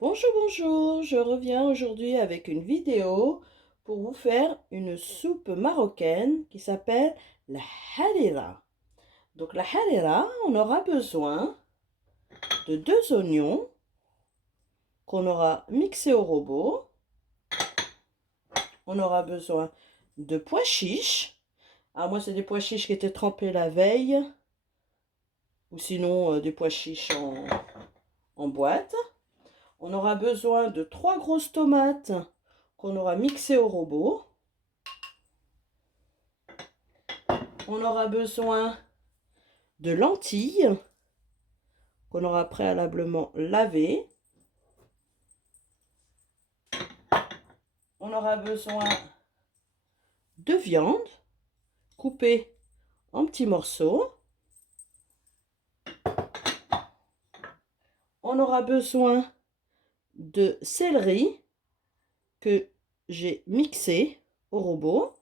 Bonjour, bonjour, je reviens aujourd'hui avec une vidéo pour vous faire une soupe marocaine qui s'appelle la harira. Donc la harira, on aura besoin de 2 oignons qu'on aura mixés au robot. On aura besoin de pois chiches. Ah, moi, c'est des pois chiches qui étaient trempés la veille ou sinon des pois chiches en boîte. On aura besoin de 3 grosses tomates qu'on aura mixées au robot. On aura besoin de lentilles qu'on aura préalablement lavées. On aura besoin de viande coupée en petits morceaux. On aura besoin de céleri que j'ai mixé au robot.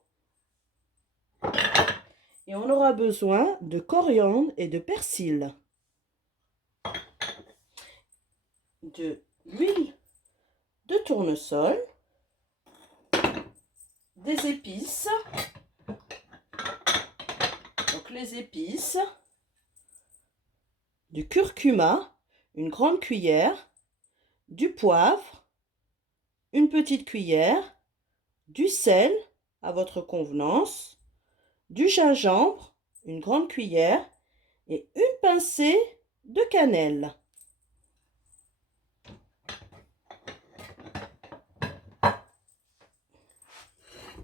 Et on aura besoin de coriandre et de persil. De l'huile de tournesol. Des épices. Donc les épices. Du curcuma, une grande cuillère. Du poivre, une petite cuillère. Du sel à votre convenance. Du gingembre, une grande cuillère. Et une pincée de cannelle.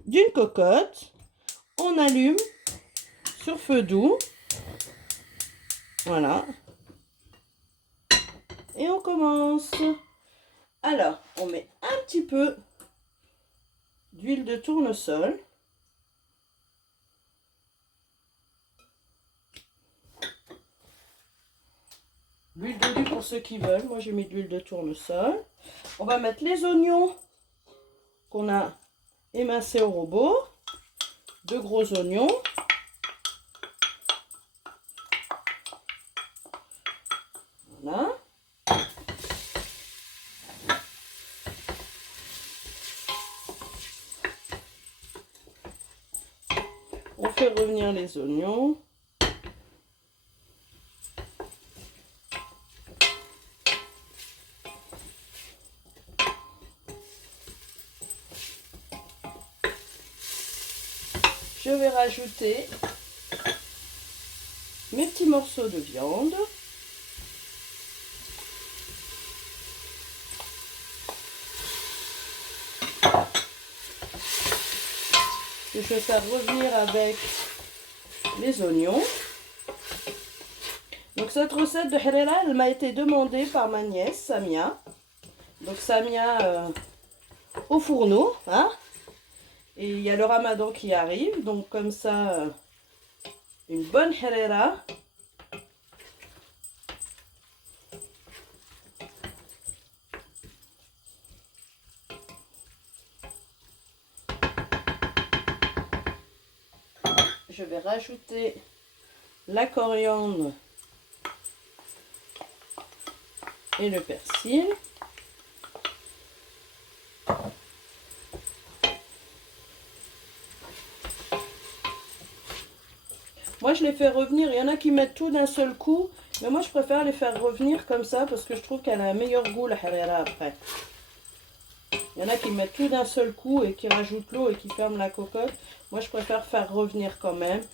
D'une cocotte, on allume sur feu doux. Voilà. Et on commence. Alors, on met un petit peu d'huile de tournesol. L'huile d'olive pour ceux qui veulent. Moi, j'ai mis de l'huile de tournesol. On va mettre les oignons qu'on a émincés au robot. 2 gros oignons. Voilà. On fait revenir les oignons. Je vais rajouter mes petits morceaux de viande. Que je vais faire revenir avec les oignons. Donc cette recette de harira, elle m'a été demandée par ma nièce Samia. Donc Samia au fourneau, hein. Et il y a le ramadan qui arrive, donc comme ça, une bonne harira. Je vais rajouter la coriandre et le persil. Moi, je les fais revenir. Il y en a qui mettent tout d'un seul coup. Mais moi, je préfère les faire revenir comme ça parce que je trouve qu'elle a un meilleur goût, la harira, après. Il y en a qui mettent tout d'un seul coup et qui rajoutent l'eau et qui ferment la cocotte. Moi, je préfère faire revenir quand même.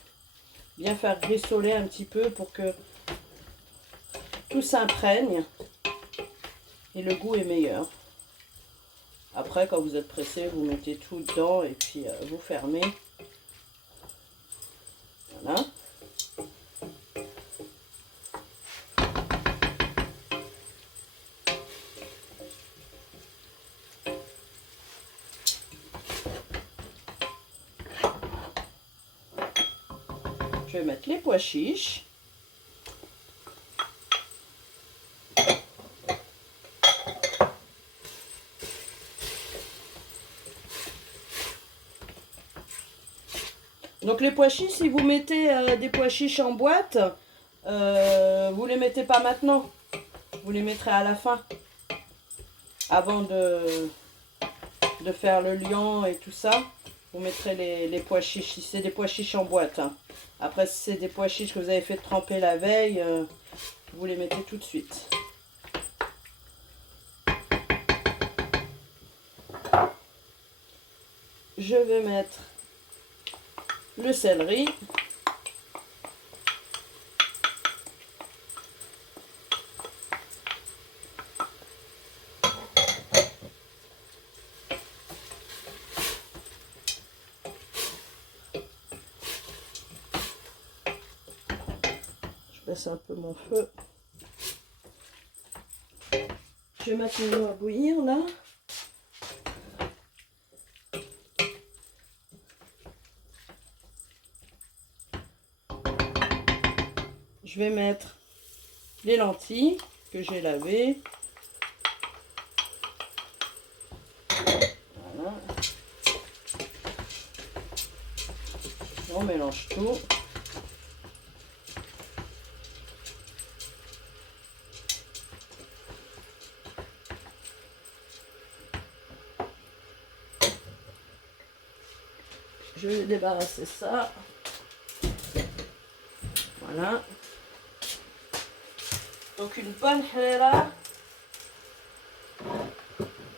Bien faire rissoler un petit peu pour que tout s'imprègne. Et le goût est meilleur. Après, quand vous êtes pressé, vous mettez tout dedans et puis vous fermez. Voilà. Je vais mettre les pois chiches. Donc les pois chiches, si vous mettez des pois chiches en boîte, vous les mettez pas maintenant. Vous les mettrez à la fin. avant de faire le liant et tout ça, vous mettrez les pois chiches. Si c'est des pois chiches en boîte, hein. Après, si c'est des pois chiches que vous avez fait tremper la veille, vous les mettez tout de suite. Je vais mettre le céleri. Je baisse un peu mon feu. Je vais mettre mon eau à bouillir là. Je vais mettre les lentilles que j'ai lavées. Voilà. On mélange tout. Je vais débarrasser ça. Voilà. Donc une bonne harira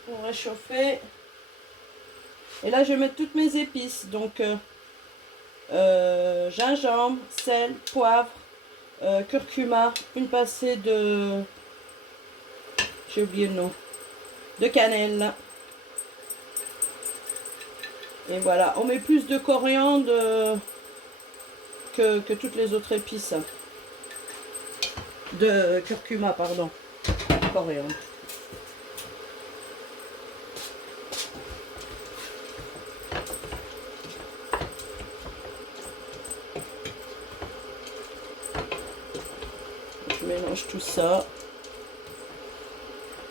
pour réchauffer. Et là je vais mettre toutes mes épices. Donc gingembre, sel, poivre, curcuma, une pincée de... J'ai oublié le nom. De cannelle. Et voilà, on met plus de coriandre que toutes les autres épices. De curcuma, pardon. Coriandre. Je mélange tout ça.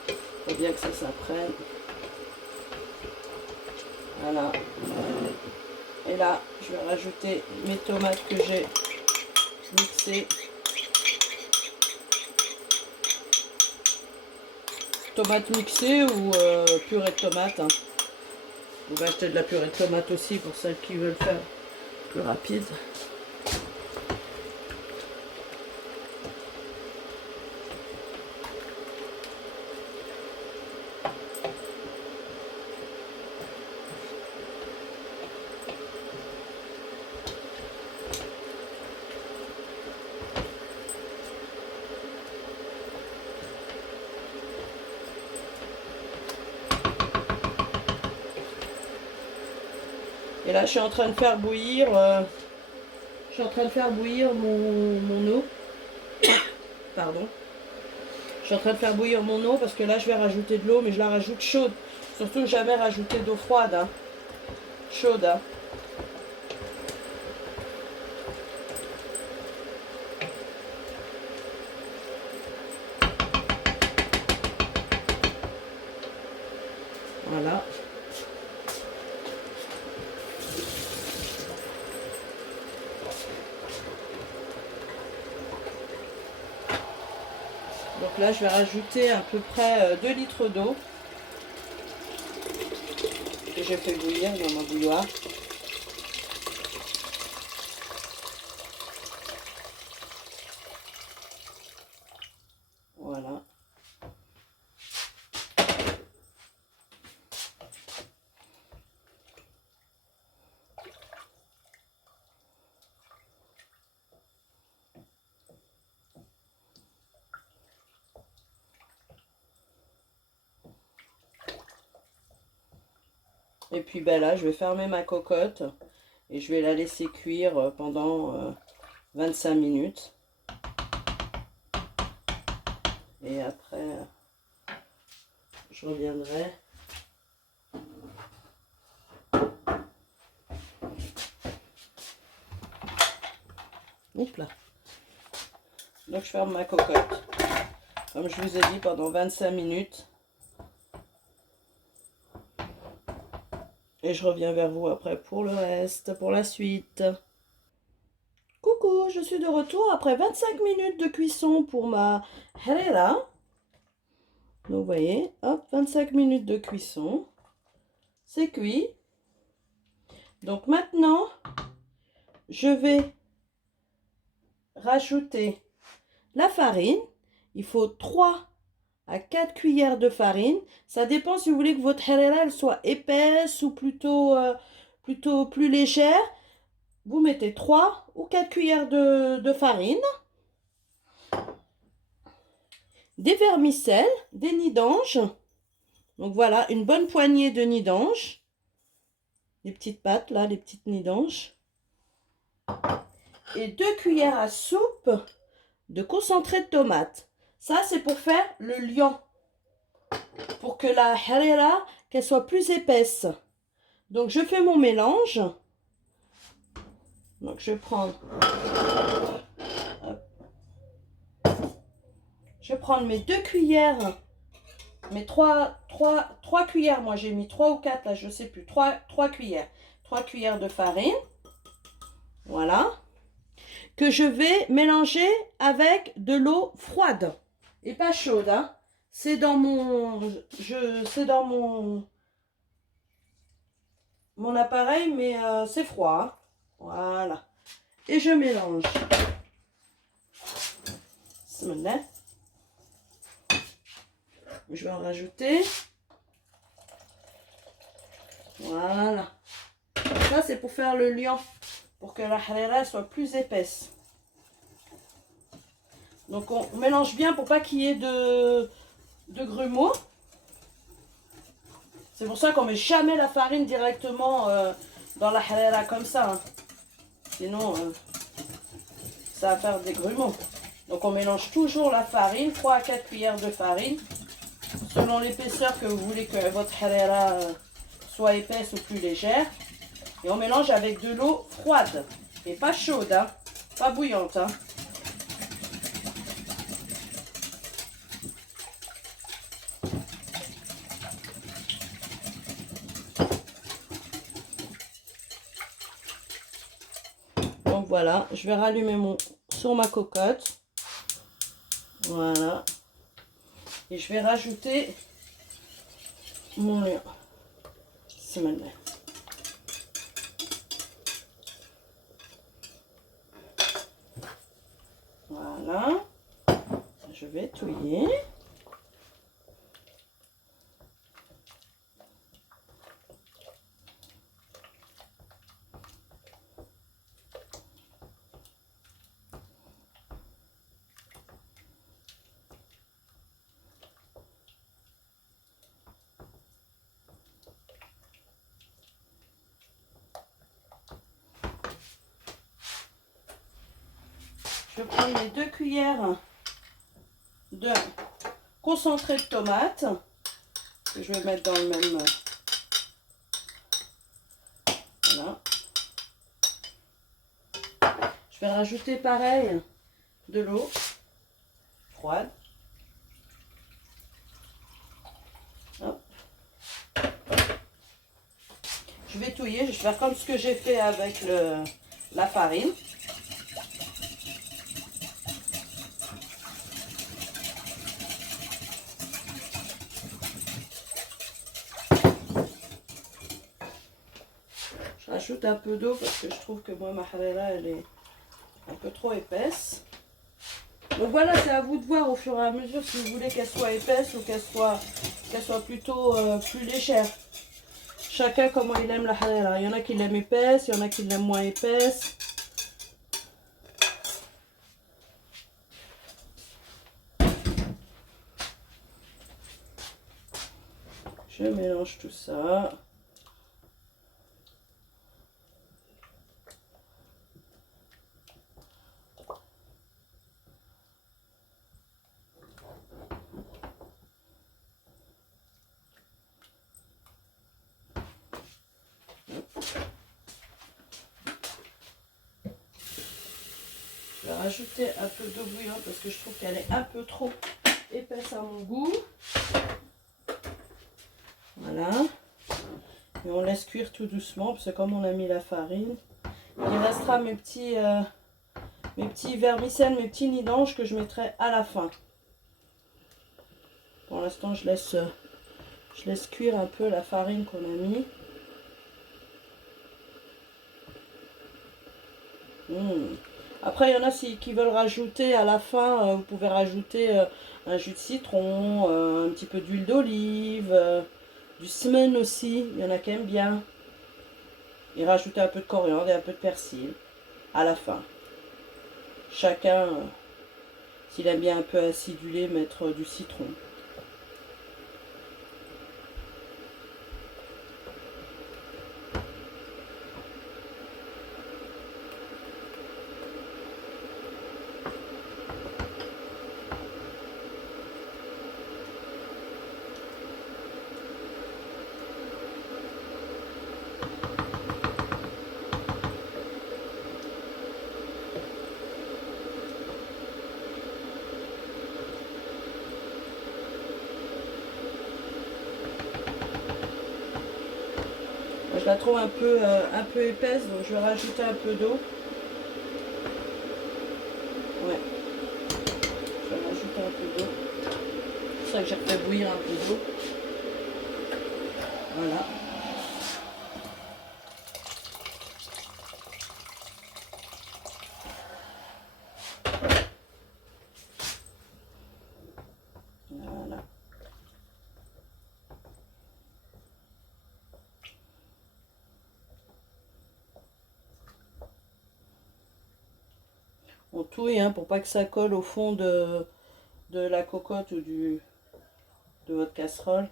Il faut bien que ça s'apprenne. Voilà. Et là, je vais rajouter mes tomates que j'ai mixées. Tomates mixées ou purée de tomates. Hein. Vous pouvez acheter de la purée de tomates aussi pour celles qui veulent faire plus rapide. Et là, je suis en train de faire bouillir, mon eau. Pardon. Je suis en train de faire bouillir mon eau parce que là, je vais rajouter de l'eau, mais je la rajoute chaude. Surtout, jamais rajouter d'eau froide, hein. Chaude, hein. Voilà. Donc là, je vais rajouter à peu près 2 litres d'eau que j'ai fait bouillir dans ma bouilloire. Voilà. Et puis ben là, je vais fermer ma cocotte et je vais la laisser cuire pendant 25 minutes. Et après, je reviendrai. Oups là. Donc je ferme ma cocotte. Comme je vous ai dit, pendant 25 minutes. Et je reviens vers vous après pour le reste, pour la suite. Coucou, je suis de retour après 25 minutes de cuisson pour ma harira. Donc vous voyez, hop, 25 minutes de cuisson. C'est cuit. Donc maintenant, je vais rajouter la farine. Il faut 3 à 4 cuillères de farine. Ça dépend si vous voulez que votre harira soit épaisse ou plutôt plus légère. Vous mettez 3 ou 4 cuillères de farine. Des vermicelles, des nids d'ange. Donc voilà, une bonne poignée de nids d'ange. Les petites pâtes là, les petites nids d'ange. Et 2 cuillères à soupe de concentré de tomate. Ça, c'est pour faire le liant. Pour que la harira, qu'elle soit plus épaisse. Donc, je fais mon mélange. Donc, je vais prendre... Je vais prendre mes 2 cuillères. Mes 3 cuillères. Moi, j'ai mis 3 ou 4, là, je ne sais plus. 3 cuillères. 3 cuillères de farine. Voilà. Que je vais mélanger avec de l'eau froide. Et pas chaude, hein. C'est dans mon appareil, mais c'est froid. Hein. Voilà. Et je mélange. Je vais en rajouter. Voilà. Ça, c'est pour faire le liant. Pour que la harira soit plus épaisse. Donc, on mélange bien pour pas qu'il y ait de grumeaux. C'est pour ça qu'on met jamais la farine directement dans la harira comme ça. Hein. Sinon, ça va faire des grumeaux. Donc, on mélange toujours la farine, 3 à 4 cuillères de farine. Selon l'épaisseur que vous voulez que votre harira soit épaisse ou plus légère. Et on mélange avec de l'eau froide. Et pas chaude, hein. Pas bouillante. Hein. Donc voilà, je vais rallumer sur ma cocotte. Voilà. Et je vais rajouter mon lait. C'est maintenant. Voilà. Je vais touiller. Je vais prendre mes 2 cuillères de concentré de tomate que je vais mettre dans le même. Voilà. Je vais rajouter pareil de l'eau froide. Hop. Je vais touiller, je vais faire comme ce que j'ai fait avec la farine. Je rajoute un peu d'eau parce que je trouve que moi ma harira elle est un peu trop épaisse. Donc voilà, c'est à vous de voir au fur et à mesure si vous voulez qu'elle soit épaisse ou qu'elle soit plutôt plus légère. Chacun comment il aime la harira. Il y en a qui l'aiment épaisse, il y en a qui l'aiment moins épaisse. Je mélange tout ça. Je vais rajouter un peu d'eau bouillante parce que je trouve qu'elle est un peu trop épaisse à mon goût. Voilà. Et on laisse cuire tout doucement parce que comme on a mis la farine, il restera mes petits vermicelles, mes petits nids d'ange que je mettrai à la fin. Pour l'instant, je laisse cuire un peu la farine qu'on a mis. Après, il y en a qui veulent rajouter à la fin, vous pouvez rajouter un jus de citron, un petit peu d'huile d'olive, du semen aussi, il y en a qui aiment bien. Et rajouter un peu de coriandre et un peu de persil à la fin. Chacun, s'il aime bien un peu acidulé, mettre du citron. Je la trouve un peu épaisse, donc je vais rajouter un peu d'eau. Ouais, je vais rajouter un peu d'eau. C'est pour ça que j'ai fait bouillir un peu d'eau. Voilà. Voilà. On touille hein, pour pas que ça colle au fond de la cocotte ou de votre casserole.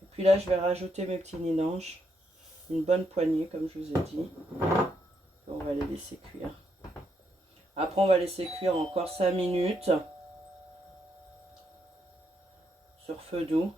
Et puis là, je vais rajouter mes petits nidanges. Une bonne poignée, comme je vous ai dit. Et on va les laisser cuire. Après, on va laisser cuire encore 5 minutes sur feu doux.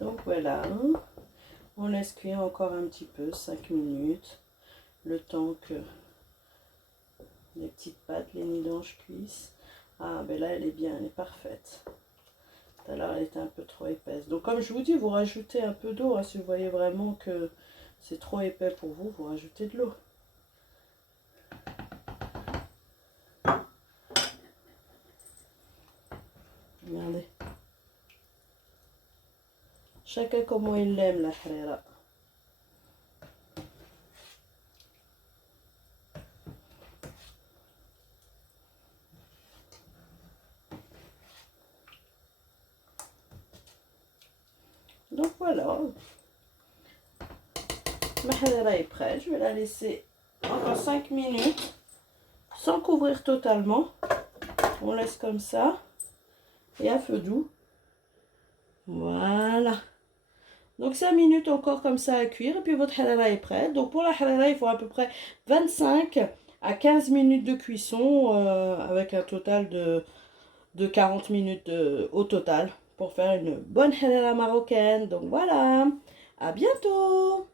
Donc voilà, on laisse cuire encore un petit peu, 5 minutes, le temps que les petites pâtes, les nidanges cuissent. Ah ben là elle est bien, elle est parfaite. Tout à l'heure elle était un peu trop épaisse. Donc comme je vous dis, vous rajoutez un peu d'eau, hein, si vous voyez vraiment que c'est trop épais pour vous, vous rajoutez de l'eau. Regardez. Chacun comment il l'aime la harira. Donc voilà, ma harira est prête. Je vais la laisser encore 5 minutes sans couvrir totalement. On laisse comme ça et à feu doux. Voilà. Donc 5 minutes encore comme ça à cuire et puis votre harira est prête. Donc pour la harira, il faut à peu près 25 à 15 minutes de cuisson avec un total de 40 minutes au total pour faire une bonne harira marocaine. Donc voilà, à bientôt!